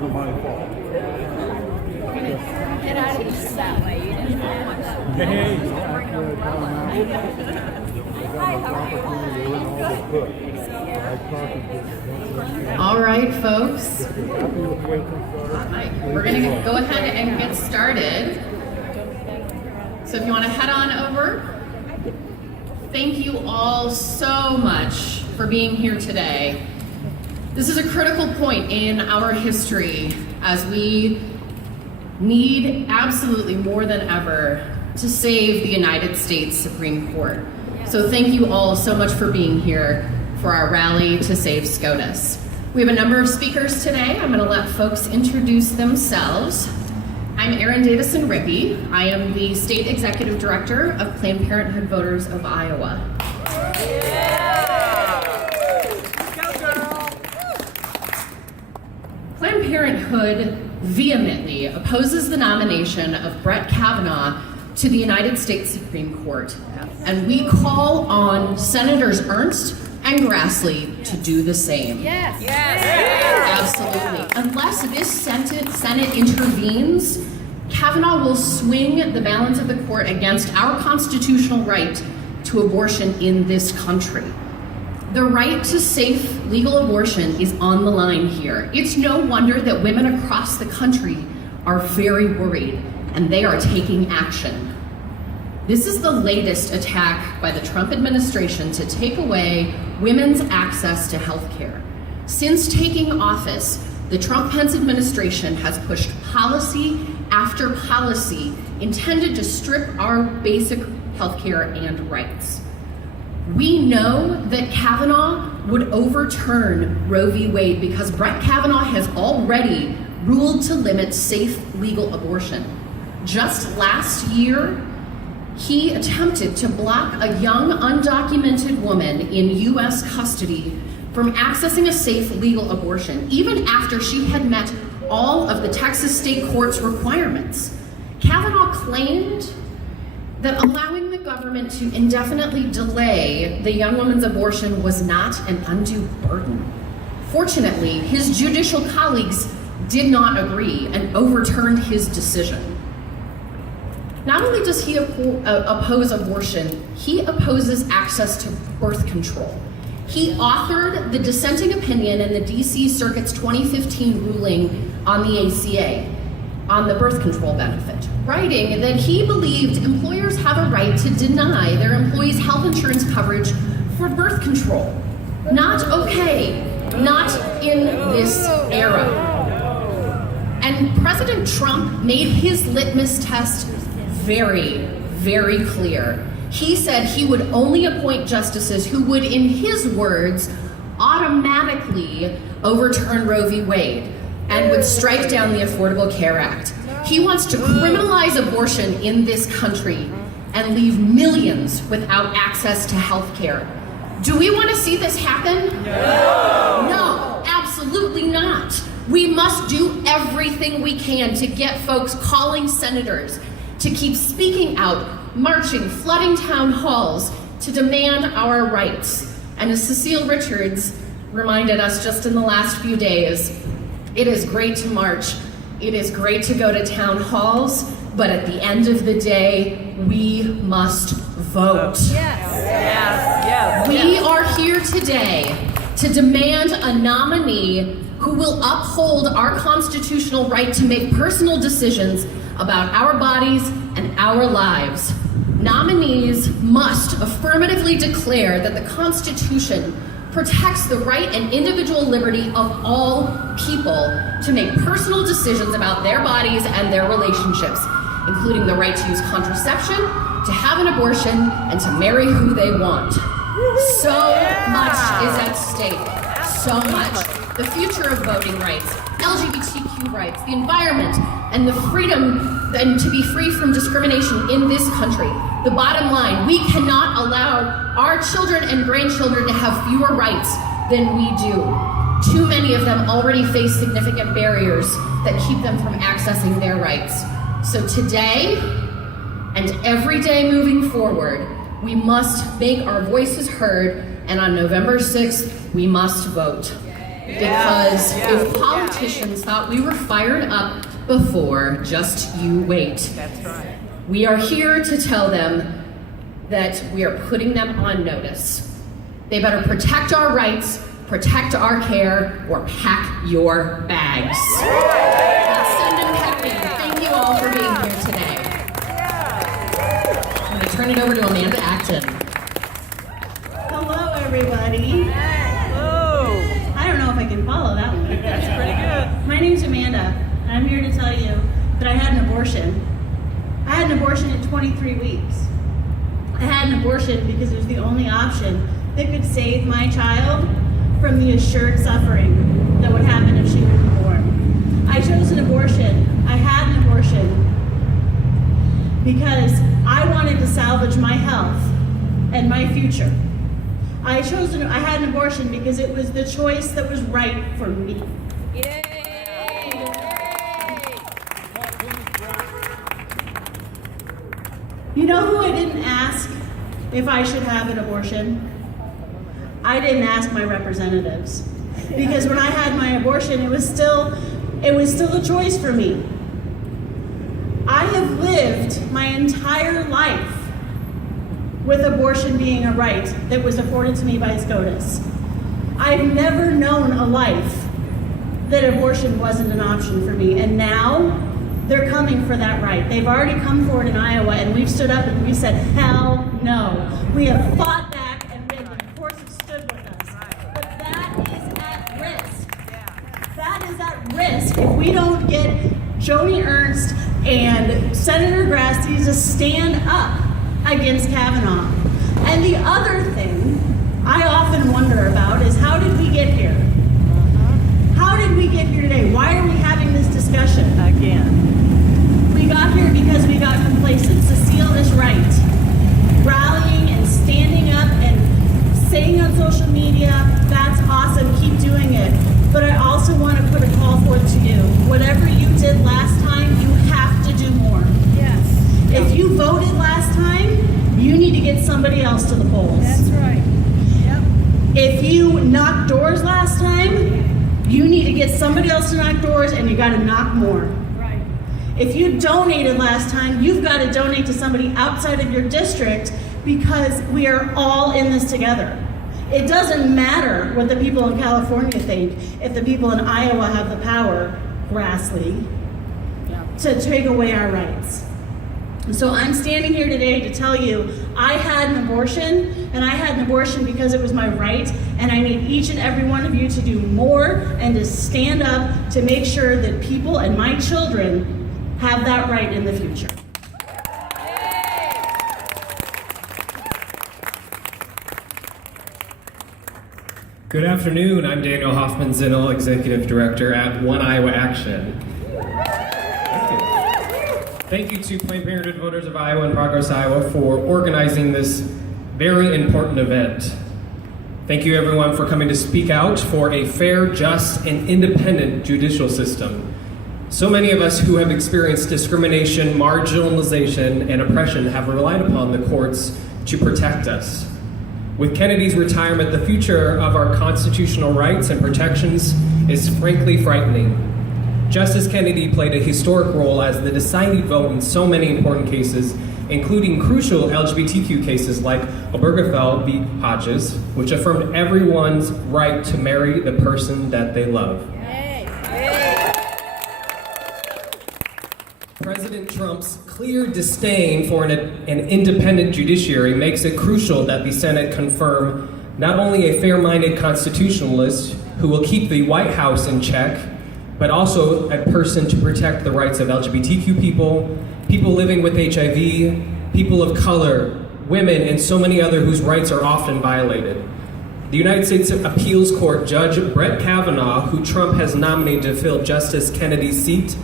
wasn't my fault. Get out of here that way. You didn't want to. Hey, all right, folks. We're going to go ahead and get started. So if you want to head on over, thank you all so much for being here today. This is a critical point in our history as we need absolutely more than ever to save the United States Supreme Court. So thank you all so much for being here for our rally to save SCOTUS. We have a number of speakers today. I'm going to let folks introduce themselves. I'm Erin Davison-Rippey. I am the State Executive Director of Planned Parenthood Voters of Iowa. Planned Parenthood vehemently opposes the nomination of Brett Kavanagh to the United States Supreme Court. And we call on Senators Ernst and Grassley to do the same. Yes. Absolutely. Unless this Senate intervenes, Kavanagh will swing the balance of the court against our constitutional right to abortion in this country. The right to safe legal abortion is on the line here. It's no wonder that women across the country are very worried, and they are taking action. This is the latest attack by the Trump administration to take away women's access to health care. Since taking office, the Trump-Pence administration has pushed policy after policy intended to strip our basic health care and rights. We know that Kavanagh would overturn Roe v. Wade because Brett Kavanagh has already ruled to limit safe legal abortion. Just last year, he attempted to block a young, undocumented woman in U.S. custody from accessing a safe legal abortion, even after she had met all of the Texas state court's requirements. Kavanagh claimed that allowing the government to indefinitely delay the young woman's abortion was not an undue burden. Fortunately, his judicial colleagues did not agree and overturned his decision. Not only does he oppose abortion, he opposes access to birth control. He authored the dissenting opinion in the D.C. Circuit's 2015 ruling on the ACA, on the birth control benefit, writing that he believed employers have a right to deny their employees health insurance coverage for birth control. Not okay, not in this era. And President Trump made his litmus test very, very clear. He said he would only appoint justices who would, in his words, automatically overturn Roe v. Wade and would strike down the Affordable Care Act. He wants to criminalize abortion in this country and leave millions without access to health care. Do we want to see this happen? No, absolutely not. We must do everything we can to get folks calling senators, to keep speaking out, marching, flooding town halls, to demand our rights. And as Cecile Richards reminded us just in the last few days, it is great to march, it is great to go to town halls, but at the end of the day, we must vote. We are here today to demand a nominee who will uphold our constitutional right to make personal decisions about our bodies and our lives. Nominees must affirmatively declare that the Constitution protects the right and individual liberty of all people to make personal decisions about their bodies and their relationships, including the right to use contraception, to have an abortion, and to marry who they want. So much is at stake. So much. The future of voting rights, LGBTQ rights, the environment, and the freedom and to be free from discrimination in this country. The bottom line, we cannot allow our children and grandchildren to have fewer rights than we do. Too many of them already face significant barriers that keep them from accessing their rights. So today, and every day moving forward, we must make our voices heard, and on November 6th, we must vote. Because if politicians thought we were fired up before, just you wait. That's right. We are here to tell them that we are putting them on notice. They better protect our rights, protect our care, or pack your bags. Let's send them packing. Thank you all for being here today. I'm going to turn it over to Amanda Acton. Hello, everybody. I don't know if I can follow that one. That's pretty good. My name's Amanda. I'm here to tell you that I had an abortion. I had an abortion at 23 weeks. I had an abortion because it was the only option that could save my child from the assured suffering that would happen if she would be born. I chose an abortion. I had an abortion because I wanted to salvage my health and my future. I had an abortion because it was the choice that was right for me. Yay! You know who I didn't ask if I should have an abortion? I didn't ask my representatives. Because when I had my abortion, it was still a choice for me. I have lived my entire life with abortion being a right that was afforded to me by SCOTUS. I've never known a life that abortion wasn't an option for me, and now they're coming for that right. They've already come forward in Iowa, and we've stood up and we said, hell no. We have fought back, and the courts have stood with us. But that is at risk. That is at risk if we don't get Joni Ernst and Senator Grassley to stand up against Kavanagh. And the other thing I often wonder about is, how did we get here? How did we get here today? Why are we having this discussion? Again. We got here because we got complacent. Cecile is right. Rallying and standing up and saying on social media, that's awesome, keep doing it. But I also want to put a call forth to you. Whatever you did last time, you have to do more. Yes. If you voted last time, you need to get somebody else to the polls. That's right. Yep. If you knocked doors last time, you need to get somebody else to knock doors, and you got to knock more. Right. If you donated last time, you've got to donate to somebody outside of your district, because we are all in this together. It doesn't matter what the people in California think if the people in Iowa have the power, Grassley, to take away our rights. So I'm standing here today to tell you I had an abortion, and I had an abortion because it was my right, and I need each and every one of you to do more and to stand up to make sure that people and my children have that right in the future. Good afternoon, I'm Daniel Hoffman-Zinnel, Executive Director at One Iowa Action. Thank you to Planned Parenthood Voters of Iowa and Progress Iowa for organizing this very important event. Thank you everyone for coming to speak out for a fair, just, and independent judicial system. So many of us who have experienced discrimination, marginalization, and oppression have relied upon the courts to protect us. With Kennedy's retirement, the future of our constitutional rights and protections is frankly frightening. Justice Kennedy played a historic role as the deciding vote in so many important cases, including crucial LGBTQ cases like Obergefell v. Hodges, which affirmed everyone's right to marry the person that they love. President Trump's clear disdain for an independent judiciary makes it crucial that the Senate confirm not only a fair-minded constitutionalist who will keep the White House in check, but also a person to protect the rights of LGBTQ people, people living with HIV, people of color, women, and so many other whose rights are often violated. The United States Appeals Court Judge Brett Kavanagh, who Trump has nominated to fill Justice Kennedy's seat,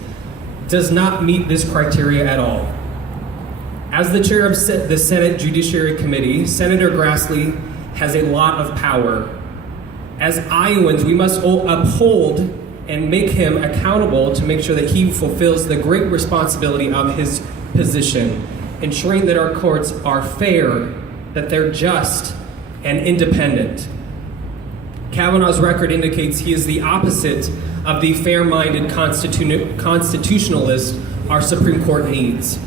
does not meet this criteria at all. As the chair of the Senate Judiciary Committee, Senator Grassley has a lot of power. As Iowans, we must uphold and make him accountable to make sure that he fulfills the great responsibility of his position, ensuring that our courts are fair, that they're just and independent. Kavanaugh's record indicates he is the opposite of the fair-minded constitutionalist our Supreme Court needs.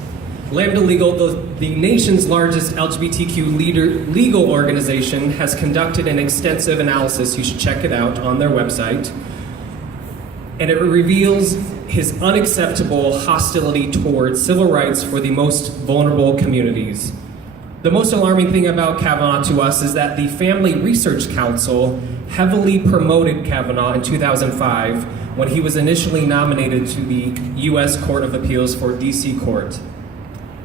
Lambda Legal, the nation's largest LGBTQ legal organization, has conducted an extensive analysis, you should check it out on their website, and it reveals his unacceptable hostility towards civil rights for the most vulnerable communities. The most alarming thing about Kavanagh to us is that the Family Research Council heavily promoted Kavanagh in 2005 when he was initially nominated to the U.S. Court of Appeals for D.C. Court.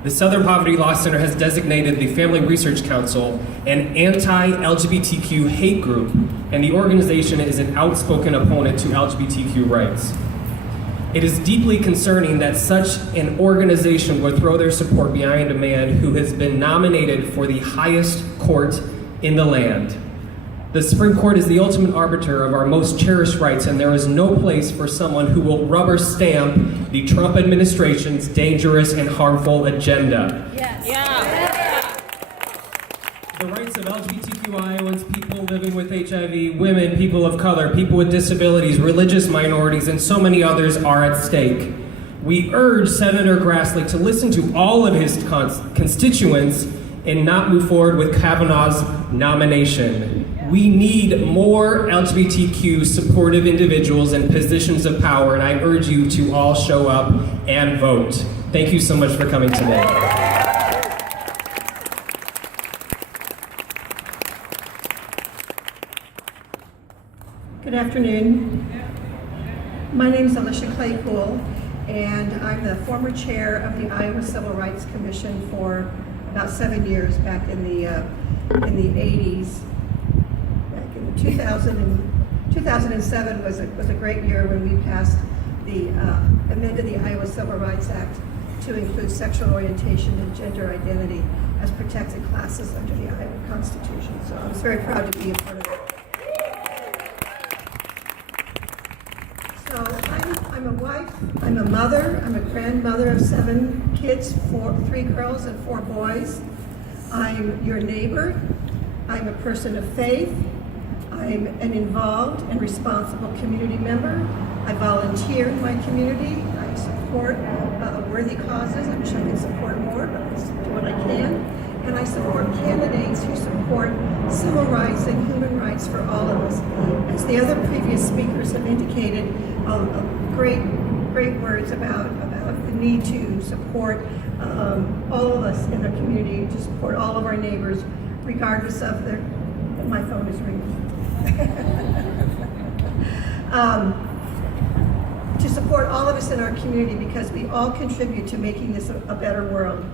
The Southern Poverty Law Center has designated the Family Research Council an anti-LGBTQ hate group, and the organization is an outspoken opponent to LGBTQ rights. It is deeply concerning that such an organization would throw their support behind a man who has been nominated for the highest court in the land. The Supreme Court is the ultimate arbiter of our most cherished rights, and there is no place for someone who will rubber stamp the Trump administration's dangerous and harmful agenda. Yes. The rights of LGBTQ Iowans, people living with HIV, women, people of color, people with disabilities, religious minorities, and so many others are at stake. We urge Senator Grassley to listen to all of his constituents and not move forward with Kavanagh's nomination. We need more LGBTQ supportive individuals in positions of power, and I urge you to all show up and vote. Thank you so much for coming today. Good afternoon. My name is Alicia Claypool, and I'm the former chair of the Iowa Civil Rights Commission for about 7 years back in the 80s. Back in 2007 was a great year when we passed amended the Iowa Civil Rights Act to include sexual orientation and gender identity as protected classes under the Iowa Constitution. So I was very proud to be a part of it. So I'm a wife, I'm a mother, I'm a grandmother of 7 kids, 3 girls and 4 boys. I'm your neighbor, I'm a person of faith, I'm an involved and responsible community member. I volunteer in my community, I support worthy causes. I wish I could support more, but I do what I can. And I support candidates who support civil rights and human rights for all of us. As the other previous speakers have indicated, great words about the need to support all of us in our community, to support all of our neighbors, regardless of their, my phone is ringing. To support all of us in our community because we all contribute to making this a better world.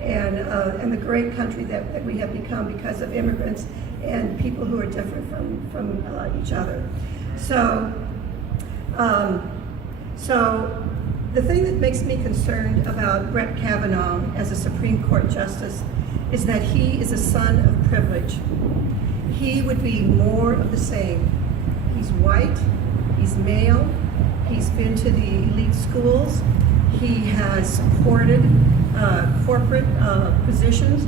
And the great country that we have become because of immigrants and people who are different from each other. So the thing that makes me concerned about Brett Kavanaugh as a Supreme Court justice is that he is a son of privilege. He would be more of the same. He's white, he's male, he's been to the elite schools, he has supported corporate positions.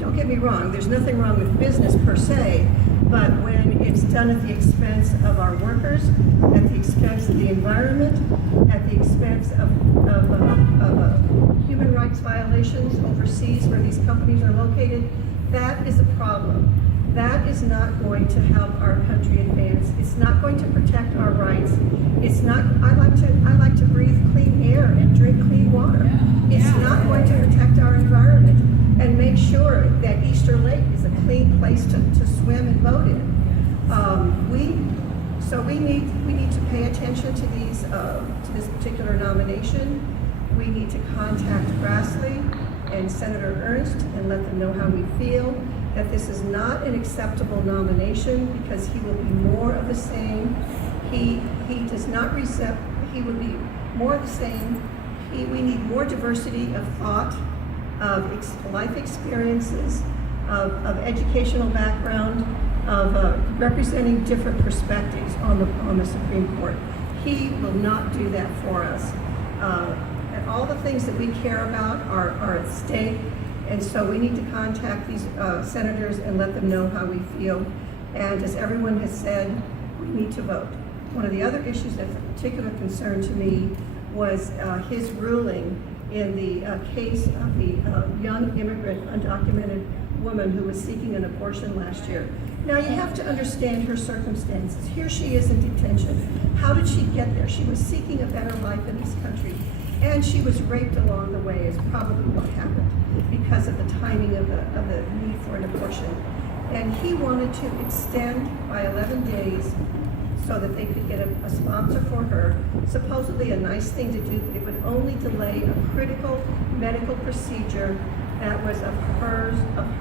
Don't get me wrong, there's nothing wrong with business per se, but when it's done at the expense of our workers, at the expense of the environment, at the expense of human rights violations overseas where these companies are located, that is a problem. That is not going to help our country advance. It's not going to protect our rights. It's not. I like to breathe clean air and drink clean water. It's not going to protect our environment and make sure that Easter Lake is a clean place to swim and boat in. We need to pay attention to this particular nomination. We need to contact Grassley and Senator Ernst and let them know how we feel. That this is not an acceptable nomination because he will be more of the same. He does not accept, he would be more of the same. We need more diversity of thought, of life experiences, of educational background, of representing different perspectives on the Supreme Court. He will not do that for us. And all the things that we care about are at stake. And so we need to contact these senators and let them know how we feel. And as everyone has said, we need to vote. One of the other issues that's of particular concern to me was his ruling in the case of the young immigrant undocumented woman who was seeking an abortion last year. Now you have to understand her circumstances. Here she is in detention. How did she get there? She was seeking a better life in this country, and she was raped along the way is probably what happened because of the timing of the need for an abortion. And he wanted to extend by 11 days so that they could get a sponsor for her. Supposedly a nice thing to do, but it would only delay a critical medical procedure that was of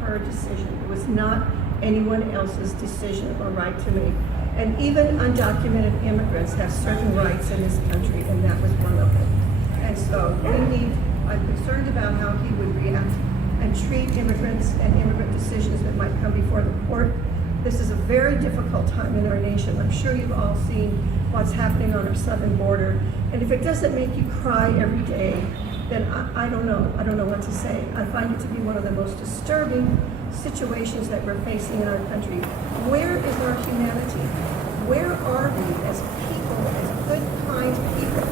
her decision. It was not anyone else's decision or right to make. And even undocumented immigrants have certain rights in this country, and that was one of them. And so I'm concerned about how he would react and treat immigrants and immigrant decisions that might come before the court. This is a very difficult time in our nation. I'm sure you've all seen what's happening on our southern border. And if it doesn't make you cry every day, then I don't know. I don't know what to say. I find it to be one of the most disturbing situations that we're facing in our country. Where is our humanity? Where are we as people, as good, kind people?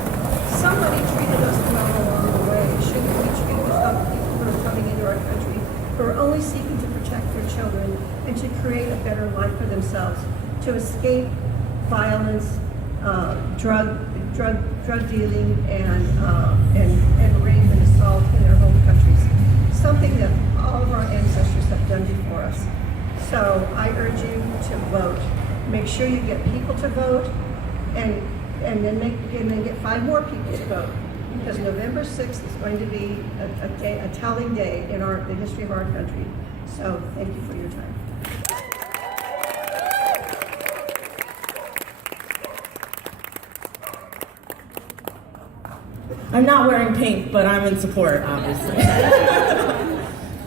Somebody treated us well along the way. Shouldn't we treat other people who are coming into our country who are only seeking to protect their children and to create a better life for themselves, to escape violence, drug dealing, and rape and assault in their home countries? Something that all of our ancestors have done before us. So I urge you to vote. Make sure you get people to vote, and then get 5 more people to vote, because November 6th is going to be a telling day in the history of our country. So thank you for your time. I'm not wearing pink, but I'm in support, obviously.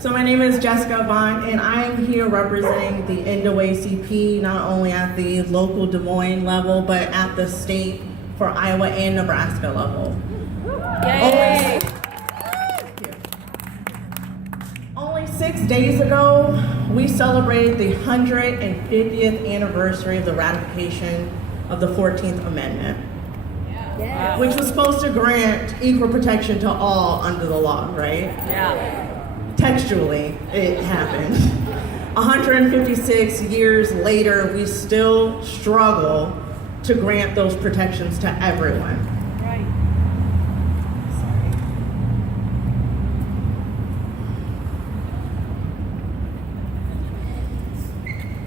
So my name is Jessica Vaughn, and I'm here representing the NAACP, not only at the local Des Moines level, but at the state for Iowa and Nebraska level. Yay! Only 6 days ago, we celebrated the 150th anniversary of the ratification of the 14th Amendment, which was supposed to grant equal protection to all under the law, right? Yeah. Textually, it happened. 156 years later, we still struggle to grant those protections to everyone. Right.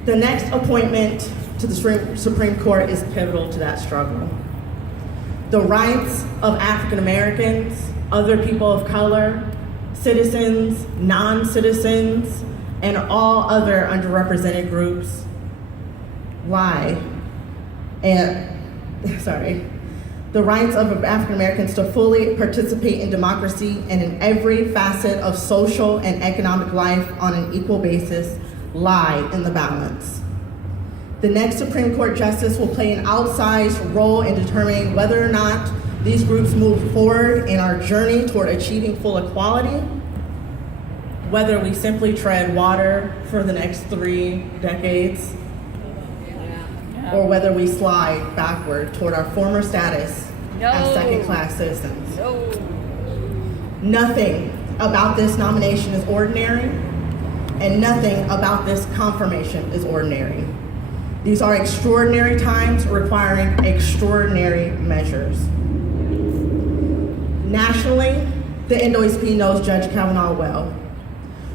The next appointment to the Supreme Court is pivotal to that struggle. The rights of African Americans, other people of color, citizens, non-citizens, and all other underrepresented groups the rights of African Americans to fully participate in democracy and in every facet of social and economic life on an equal basis lie in the balance. The next Supreme Court justice will play an outsized role in determining whether or not these groups move forward in our journey toward achieving full equality, whether we simply tread water for the next 3 decades, or whether we slide backward toward our former status as second-class citizens. Nothing about this nomination is ordinary, and nothing about this confirmation is ordinary. These are extraordinary times requiring extraordinary measures. Nationally, the NAACP knows Judge Kavanagh well.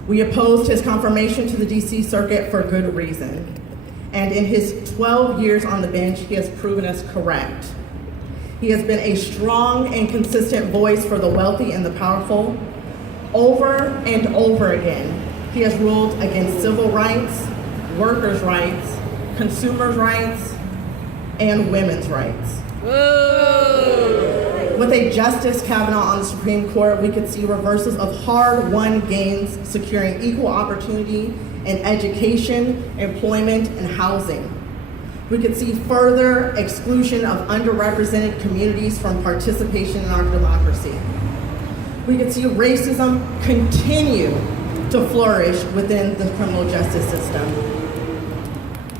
We opposed his confirmation to the DC Circuit for good reason. And in his 12 years on the bench, he has proven us correct. He has been a strong and consistent voice for the wealthy and the powerful. Over and over again, he has ruled against civil rights, workers' rights, consumers' rights, and women's rights. Whoa. With a Justice Kavanagh on the Supreme Court, we could see reversals of hard-won gains securing equal opportunity in education, employment, and housing. We could see further exclusion of underrepresented communities from participation in our democracy. We could see racism continue to flourish within the criminal justice system.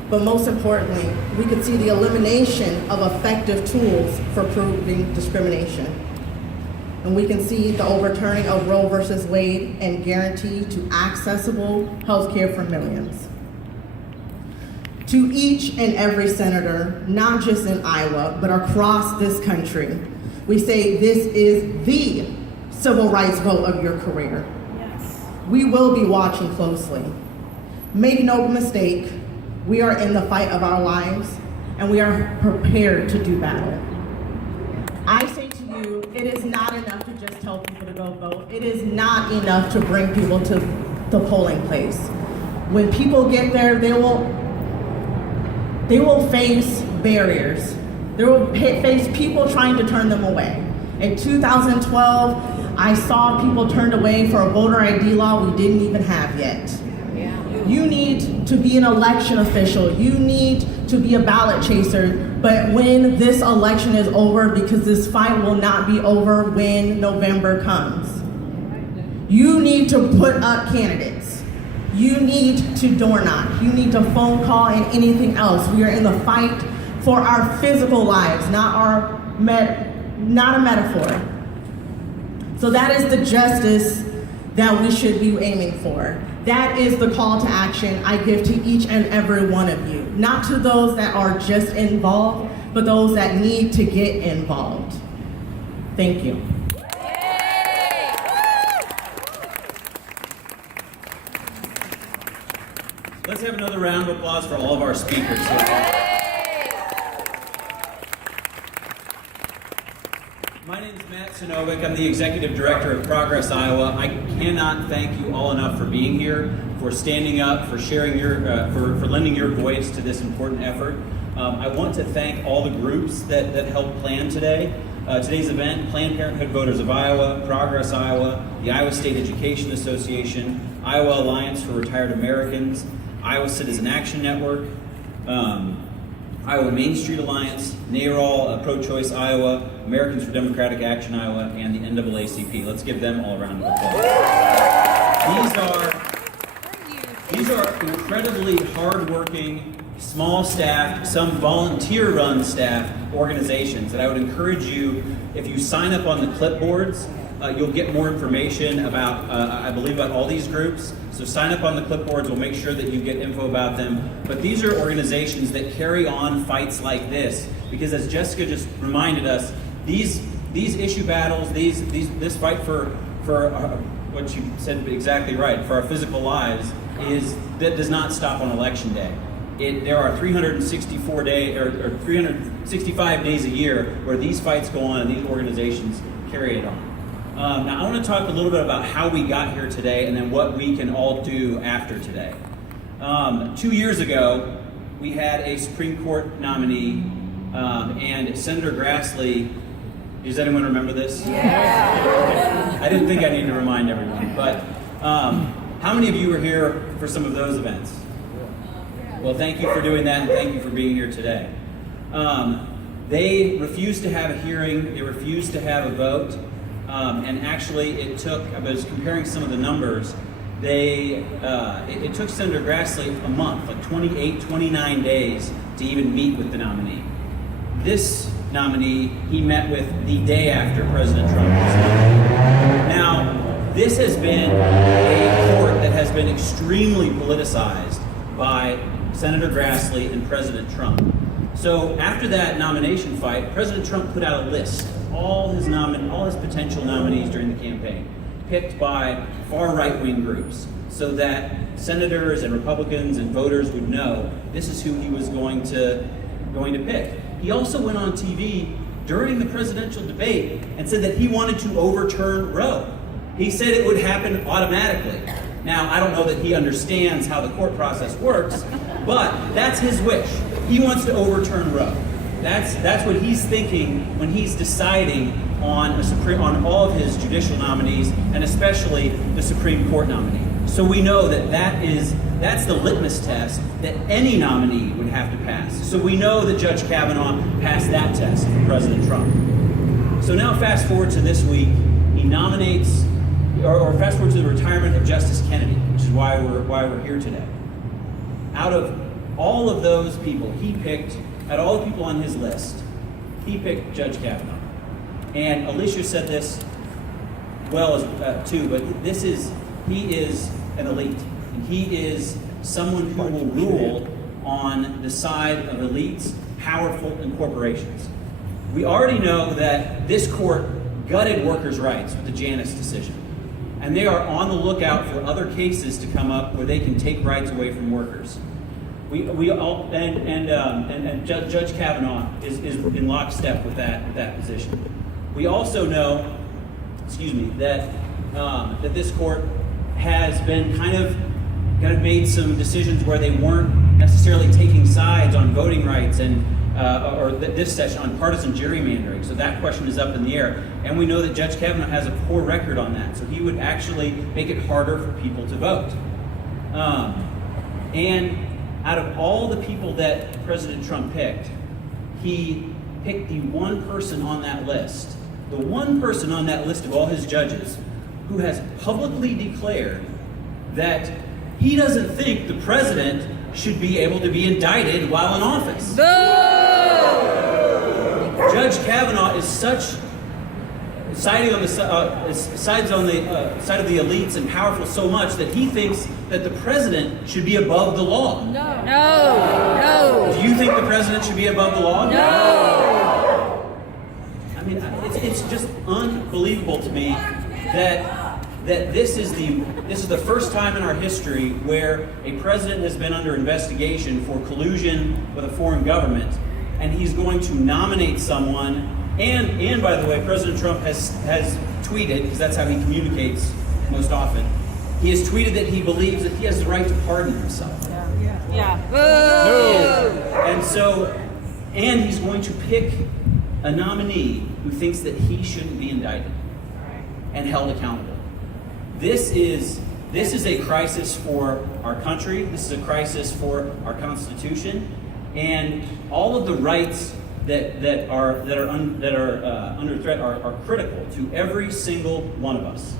But most importantly, we could see the elimination of effective tools for proving discrimination. And we can see the overturning of Roe versus Wade and guarantee to accessible health care for millions. To each and every senator, not just in Iowa, but across this country, we say this is the civil rights vote of your career. Yes. We will be watching closely. Make no mistake, we are in the fight of our lives, and we are prepared to do battle. I say to you, it is not enough to just tell people to go vote. It is not enough to bring people to the polling place. When people get there, they will face barriers. They will face people trying to turn them away. In 2012, I saw people turned away for a voter ID law we didn't even have yet. You need to be an election official. You need to be a ballot chaser. But when this election is over, because this fight will not be over when November comes, you need to put up candidates. You need to door knock. You need to phone call and anything else. We are in the fight for our physical lives, not a metaphor. So that is the justice that we should be aiming for. That is the call to action I give to each and every one of you. Not to those that are just involved, but those that need to get involved. Thank you. Let's have another round of applause for all of our speakers here. My name is Matt Sinovic. I'm the Executive Director of Progress Iowa. I cannot thank you all enough for being here, for standing up, for sharing your, for lending your voice to this important effort. I want to thank all the groups that helped plan today's event: Planned Parenthood Voters of Iowa, Progress Iowa, the Iowa State Education Association, Iowa Alliance for Retired Americans, Iowa Citizen Action Network, Iowa Main Street Alliance, NARAL, Pro-Choice Iowa, Americans for Democratic Action Iowa, and the NAACP. Let's give them all a round of applause. These are incredibly hardworking, small staffed, some volunteer-run staff organizations that I would encourage you, if you sign up on the clipboards, you'll get more information about, I believe, about all these groups. So sign up on the clipboards. We'll make sure that you get info about them. But these are organizations that carry on fights like this, because as Jessica just reminded us, these issue battles, this fight for what she said exactly right, for our physical lives, that does not stop on election day. There are 365 days a year where these fights go on and these organizations carry it on. Now, I want to talk a little bit about how we got here today and then what we can all do after today. 2 years ago, we had a Supreme Court nominee, and Senator Grassley. Does anyone remember this? Yeah. I didn't think I needed to remind everyone, but how many of you were here for some of those events? Well, thank you for doing that, and thank you for being here today. They refused to have a hearing. They refused to have a vote. And actually, I was comparing some of the numbers. It took Senator Grassley a month, like 29 days, to even meet with the nominee. This nominee, he met with the day after President Trump was nominated. Now, this has been a court that has been extremely politicized by Senator Grassley and President Trump. So after that nomination fight, President Trump put out a list of all his potential nominees during the campaign, picked by far right-wing groups, so that senators and Republicans and voters would know this is who he was going to pick. He also went on TV during the presidential debate and said that he wanted to overturn Roe. He said it would happen automatically. Now, I don't know that he understands how the court process works, but that's his wish. He wants to overturn Roe. That's what he's thinking when he's deciding on all of his judicial nominees, and especially the Supreme Court nominee. So we know that's the litmus test that any nominee would have to pass. So we know that Judge Kavanagh passed that test for President Trump. So now fast forward to this week, he nominates, or fast forward to the retirement of Justice Kennedy, which is why we're here today. Out of all of those people, he picked, out of all the people on his list, he picked Judge Kavanagh. And Alicia said this well as too, but he is an elite. And he is someone who will rule on the side of elites, powerful, and corporations. We already know that this court gutted workers' rights with the Janus decision. And they are on the lookout for other cases to come up where they can take rights away from workers. Judge Kavanagh is in lockstep with that position. We also know, that this court has been kind of made some decisions where they weren't necessarily taking sides on voting rights and this session on partisan gerrymandering. So that question is up in the air. And we know that Judge Kavanagh has a poor record on that. So he would actually make it harder for people to vote. And out of all the people that President Trump picked, he picked the one person on that list, the one person on that list of all his judges who has publicly declared that he doesn't think the president should be able to be indicted while in office. Judge Kavanagh is such siding on the sides on the side of the elites and powerful so much that he thinks that the president should be above the law. No. Do you think the president should be above the law? No. I mean, it's just unbelievable to me that this is the first time in our history where a president has been under investigation for collusion with a foreign government, and he's going to nominate someone. And by the way, President Trump has tweeted, because that's how he communicates most often, he has tweeted that he believes that he has the right to pardon himself. Yeah. And he's going to pick a nominee who thinks that he shouldn't be indicted and held accountable. This is a crisis for our country. This is a crisis for our Constitution, and all of the rights that are under threat are critical to every single one of us.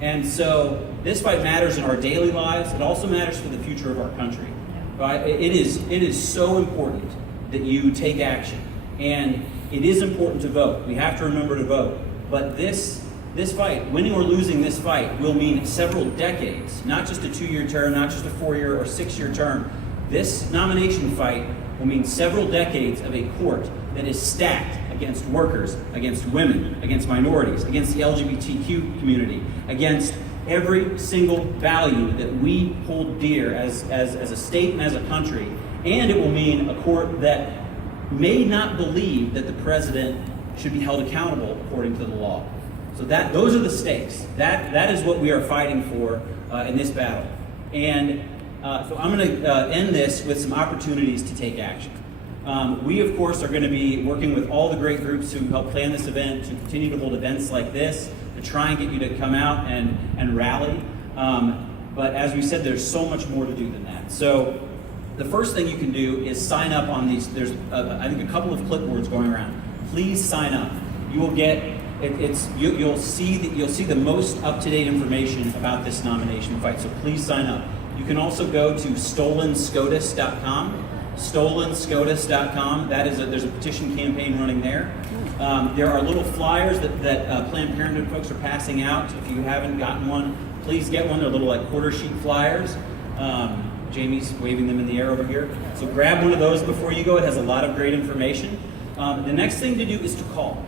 And so this fight matters in our daily lives. It also matters for the future of our country. Right? It is so important that you take action, and it is important to vote. We have to remember to vote. But this fight, winning or losing this fight, will mean several decades, not just a 2-year term, not just a 4-year or 6-year term. This nomination fight will mean several decades of a court that is stacked against workers, against women, against minorities, against the LGBTQ community, against every single value that we hold dear as a state and as a country. And it will mean a court that may not believe that the president should be held accountable according to the law. So those are the stakes. That is what we are fighting for in this battle. And so I'm going to end this with some opportunities to take action. We, of course, are going to be working with all the great groups who help plan this event, to continue to hold events like this, to try and get you to come out and rally. But as we said, there's so much more to do than that. So the first thing you can do is sign up on these. There's, I think, a couple of clipboards going around. Please sign up. You will get. You'll see the most up-to-date information about this nomination fight. So please sign up. You can also go to stolenscotus.com. Stolenscotus.com. There's a petition campaign running there. There are little flyers that Planned Parenthood folks are passing out. If you haven't gotten one, please get one. They're little quarter sheet flyers. Jamie's waving them in the air over here. So grab one of those before you go. It has a lot of great information. The next thing to do is to call.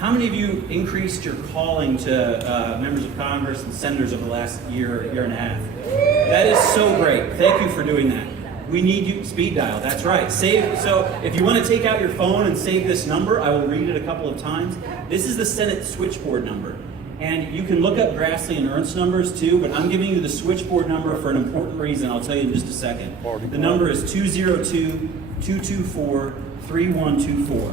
How many of you increased your calling to members of Congress and senators over the last year and a half? That is so great. Thank you for doing that. We need you. Speed dial. That's right. So if you want to take out your phone and save this number, I will read it a couple of times. This is the Senate switchboard number. And you can look up Grassley and Ernst numbers too, but I'm giving you the switchboard number for an important reason. I'll tell you in just a second. The number is 202-224-3124.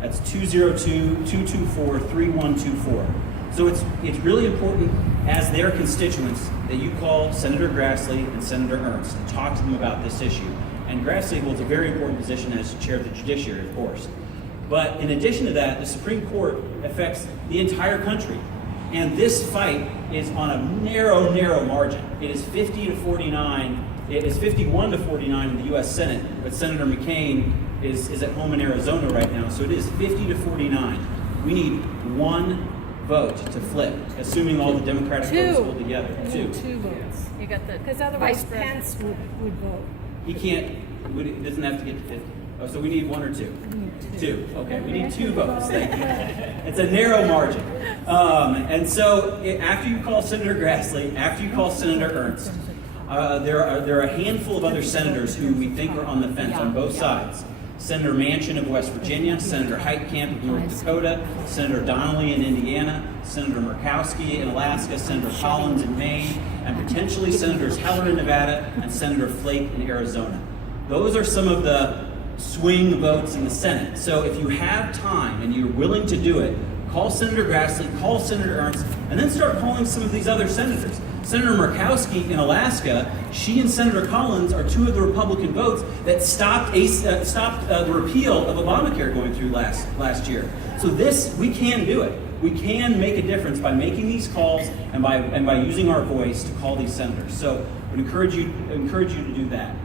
That's 202-224-3124. So it's really important as their constituents that you call Senator Grassley and Senator Ernst and talk to them about this issue. And Grassley holds a very important position as chair of the judiciary, of course. But in addition to that, the Supreme Court affects the entire country. And this fight is on a narrow margin. It is 50-49 It is 51 to 49 in the U.S. Senate, but Senator McCain is at home in Arizona right now, so it is 50 to 49. We need one vote to flip, assuming all the Democratic votes hold together. Two votes. You got the Because otherwise Vice President. Pence would vote. He can't, it doesn't have to get to 50. Oh, so we need one or two? Two. Okay, we need 2 votes. Thank you. It's a narrow margin. And so after you call Senator Grassley, after you call Senator Ernst, there are a handful of other senators who we think are on the fence on both sides. Senator Manchin of West Virginia, Senator Heitkamp of North Dakota, Senator Donnelly in Indiana, Senator Murkowski in Alaska, Senator Collins in Maine, and potentially Senators Heller in Nevada and Senator Flake in Arizona. Those are some of the swing votes in the Senate. So if you have time and you're willing to do it, call Senator Grassley, call Senator Ernst, and then start calling some of these other senators. Senator Murkowski in Alaska, she and Senator Collins are 2 of the Republican votes that stopped the repeal of Obamacare going through last year. So we can do it. We can make a difference by making these calls and by using our voice to call these senators. So I would encourage you to do that.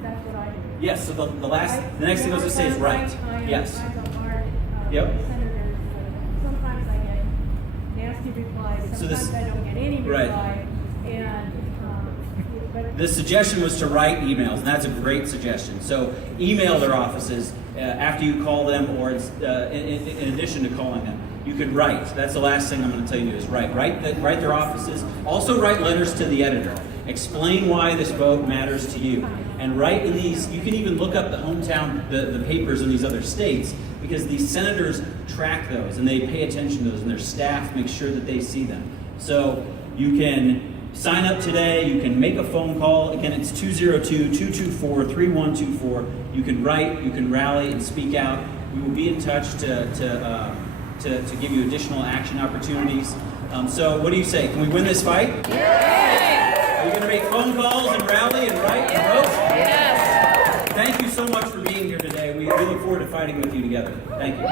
That's what I do. Yes. So the next thing I was going to say is right. Yes. Yep. Sometimes I get nasty replies. Sometimes I don't get any reply. But The suggestion was to write emails, and that's a great suggestion. So email their offices after you call them, or in addition to calling them. You could write. That's the last thing I'm going to tell you to do is write. Write their offices. Also write letters to the editor. Explain why this vote matters to you. And write in these, you can even look up the papers in these other states, because these senators track those and they pay attention to those, and their staff makes sure that they see them. So you can sign up today, you can make a phone call. Again, it's 202-224-3124. You can write, you can rally and speak out. We will be in touch to give you additional action opportunities. So what do you say? Can we win this fight? Are you going to make phone calls and rally and write and vote? Yes. Thank you so much for being here today. We look forward to fighting with you together. Thank you.